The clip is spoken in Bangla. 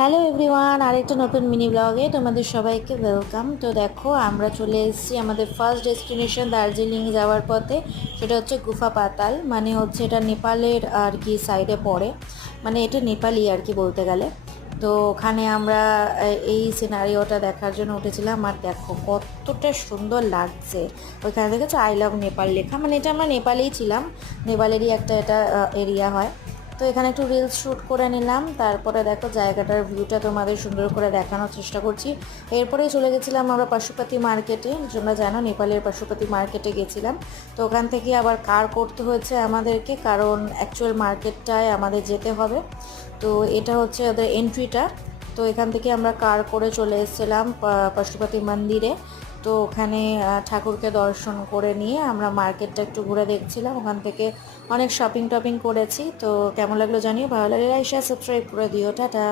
হ্যালো এভরিওয়ান, আরেকটা নতুন মিনি ব্লগে তোমাদের সবাইকে ওয়েলকাম। তো দেখো, আমরা চলে এসেছি আমাদের ফার্স্ট ডেস্টিনেশন দার্জিলিং যাওয়ার পথে। সেটা হচ্ছে গুফা পাতাল, মানে হচ্ছে এটা নেপালের আর কি সাইডে পড়ে, মানে এটা নেপালি আর কি বলতে গেলে। তো ওখানে আমরা এই সিনারিওটা দেখার জন্য উঠেছিলাম। আর দেখো কতটা সুন্দর লাগছে। ওইখানে দেখেছো আই লাভ নেপাল লেখা, মানে এটা আমরা নেপালেই ছিলাম, নেপালেরই একটা এটা এরিয়া হয়। তো এখানে একটু রিলস শ্যুট করে নিলাম, তারপরে দেখো জায়গাটার ভিউটা তোমাদের সুন্দর করে দেখানোর চেষ্টা করছি। এরপরেই চলে গেছিলাম আমরা পশুপাতি মার্কেটে, তোমরা জানো নেপালের পশুপাতি মার্কেটে গেছিলাম। তো ওখান থেকে আবার কার করতে হয়েছে আমাদেরকে, কারণ অ্যাকচুয়াল মার্কেটটায় আমাদের যেতে হবে। তো এটা হচ্ছে ওদের এন্ট্রিটা। তো এখান থেকে আমরা কার করে চলে এসেছিলাম পশুপাতি মন্দিরে। তো ওখানে ঠাকুরকে দর্শন করে নিয়ে আমরা মার্কেটটা একটু ঘুরে দেখছিলাম। ওখান থেকে অনেক শপিং টপিং করেছি। তো কেমন লাগলো জানিও, ভালো লাগলে লাইক শেয়ার সাবস্ক্রাইব করে দিও। টাটা।